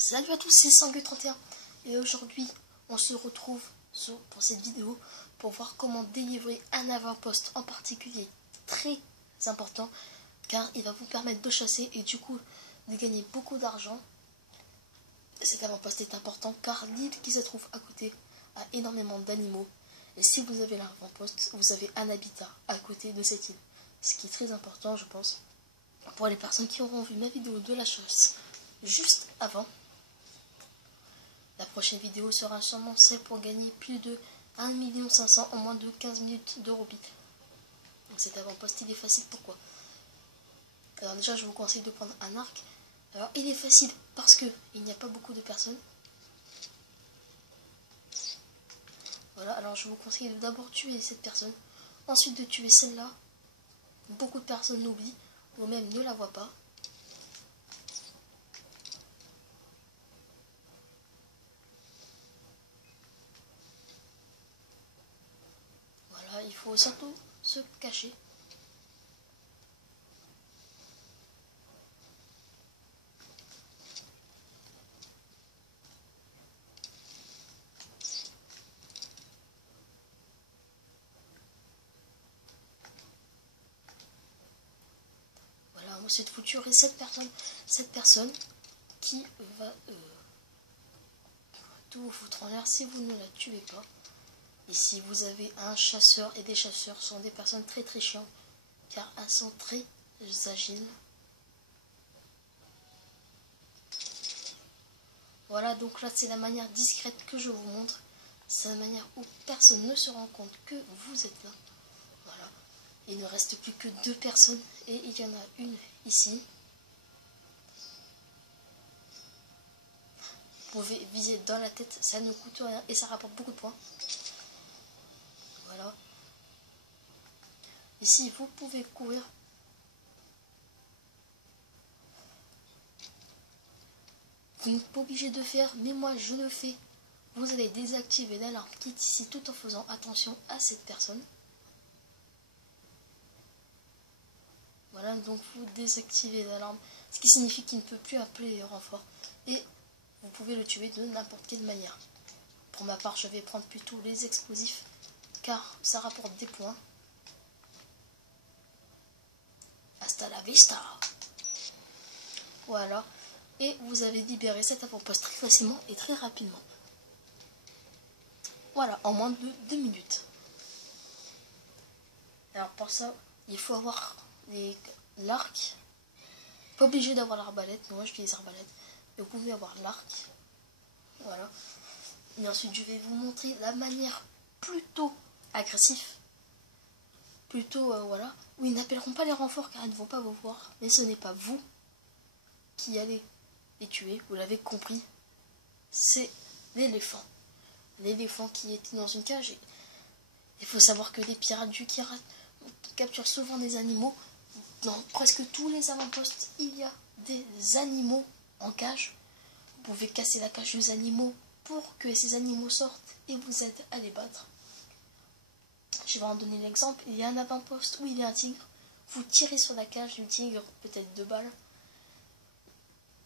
Salut à tous, c'est Sangue31 et aujourd'hui on se retrouve pour cette vidéo pour voir comment délivrer un avant-poste en particulier très important car il va vous permettre de chasser et du coup de gagner beaucoup d'argent. Cet avant-poste est important car l'île qui se trouve à côté a énormément d'animaux et si vous avez l'avant-poste, vous avez un habitat à côté de cette île, ce qui est très important je pense pour les personnes qui auront vu ma vidéo de la chasse juste avant. La prochaine vidéo sera sûrement celle pour gagner plus de 1 500 000 en moins de 15 minutes d'Eurobeat. Donc cet avant-poste il est facile, pourquoi? Alors déjà je vous conseille de prendre un arc. Alors il est facile parce que il n'y a pas beaucoup de personnes. Voilà, alors je vous conseille de d'abord tuer cette personne, ensuite de tuer celle-là. Beaucoup de personnes l'oublient ou même ne la voient pas. Voilà, il faut surtout se cacher. Voilà, ensuite vous tuerez cette personne qui va tout vous foutre en l'air si vous ne la tuez pas. Ici vous avez un chasseur et des chasseurs sont des personnes très très chiantes car elles sont très agiles. Voilà, donc là c'est la manière discrète que je vous montre. C'est la manière où personne ne se rend compte que vous êtes là. Voilà, il ne reste plus que 2 personnes et il y en a une ici. Vous pouvez viser dans la tête, ça ne coûte rien et ça rapporte beaucoup de points. Voilà. Ici, vous pouvez courir. Vous n'êtes pas obligé de faire, mais moi je le fais. Vous allez désactiver l'alarme qui est ici tout en faisant attention à cette personne. Voilà, donc vous désactivez l'alarme, ce qui signifie qu'il ne peut plus appeler les renforts. Et vous pouvez le tuer de n'importe quelle manière. Pour ma part, je vais prendre plutôt les explosifs, car ça rapporte des points. Hasta la vista. Voilà. Et vous avez libéré cet avant-poste très facilement et très rapidement. Voilà, en moins de 2 minutes. Alors pour ça, il faut avoir l'arc. Pas obligé d'avoir l'arbalète, moi je dis les arbalètes. Vous pouvez avoir l'arc. Voilà. Et ensuite je vais vous montrer la manière plutôt agressive. Plutôt, voilà. Où ils n'appelleront pas les renforts car ils ne vont pas vous voir. Mais ce n'est pas vous qui allez les tuer, vous l'avez compris. C'est l'éléphant. L'éléphant qui était dans une cage. Il faut savoir que les pirates du Kirat capturent souvent des animaux. Dans presque tous les avant-postes, il y a des animaux en cage. Vous pouvez casser la cage des animaux pour que ces animaux sortent et vous aident à les battre. Je vais en donner l'exemple. Il y a un avant-poste où il y a un tigre. Vous tirez sur la cage du tigre, peut-être 2 balles.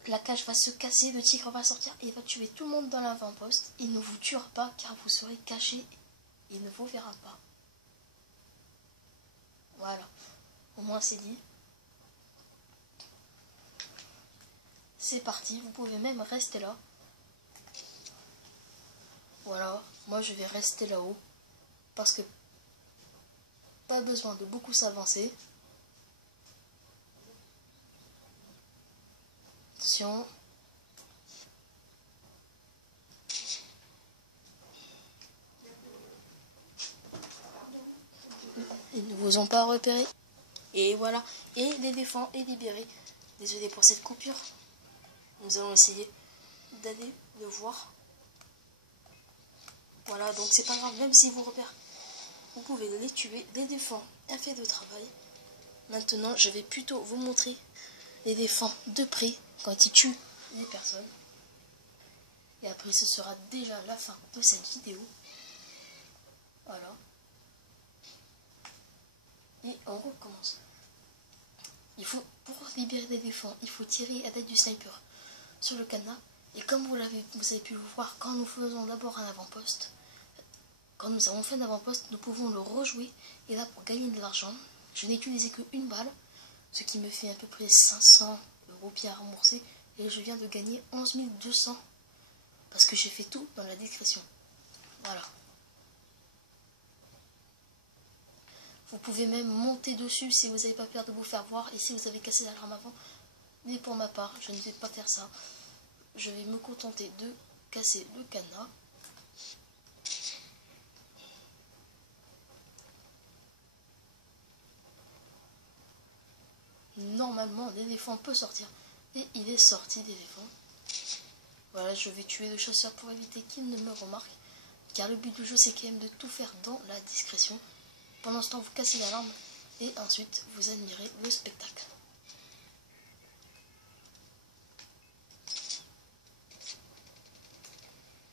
La cage va se casser, le tigre va sortir et il va tuer tout le monde dans l'avant-poste. Il ne vous tuera pas car vous serez caché. Il ne vous verra pas. Voilà. Au moins c'est dit. C'est parti. Vous pouvez même rester là. Voilà. Moi je vais rester là-haut. Parce que pas besoin de beaucoup s'avancer. Attention. Ils ne vous ont pas repéré. Et voilà. Et l'éléphant est libéré. Désolé pour cette coupure. Nous allons essayer d'aller le voir. Voilà, donc c'est pas grave, même si vous repèrent, vous pouvez les tuer. L'éléphant a fait le travail. Maintenant, je vais plutôt vous montrer l'éléphant de près quand il tue les personnes. Et après, ce sera déjà la fin de cette vidéo. Voilà. Et on recommence. Il faut, pour libérer l'éléphant, il faut tirer à l'aide du sniper sur le cadenas Et comme vous avez pu le voir, quand nous faisons d'abord un avant-poste, quand nous avons fait un avant-poste, nous pouvons le rejouer. Et là, pour gagner de l'argent, je n'ai utilisé qu'une balle, ce qui me fait à peu près 500 € à rembourser. Et je viens de gagner 11 200 parce que j'ai fait tout dans la discrétion. Voilà. Vous pouvez même monter dessus si vous n'avez pas peur de vous faire voir et si vous avez cassé l'alarme avant. Mais pour ma part, je ne vais pas faire ça. Je vais me contenter de casser le cadenas. Normalement, l'éléphant peut sortir. Et il est sorti l'éléphant. Voilà, je vais tuer le chasseur pour éviter qu'il ne me remarque. Car le but du jeu, c'est quand même de tout faire dans la discrétion. Pendant ce temps, vous cassez l'alarme et ensuite, vous admirez le spectacle.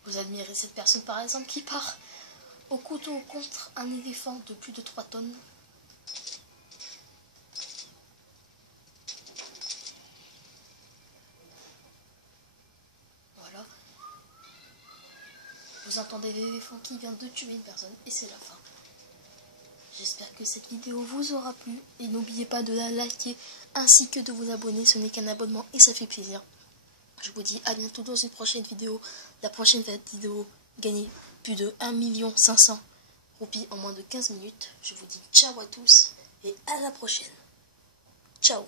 Vous admirez cette personne, par exemple, qui part au couteau contre un éléphant de plus de 3 tonnes. Voilà. Vous entendez l'éléphant qui vient de tuer une personne et c'est la fin. J'espère que cette vidéo vous aura plu et n'oubliez pas de la liker ainsi que de vous abonner. Ce n'est qu'un abonnement et ça fait plaisir. Je vous dis à bientôt dans une prochaine vidéo. La prochaine vidéo, gagner plus de 1 500 000 roupies en moins de 15 minutes. Je vous dis ciao à tous et à la prochaine. Ciao.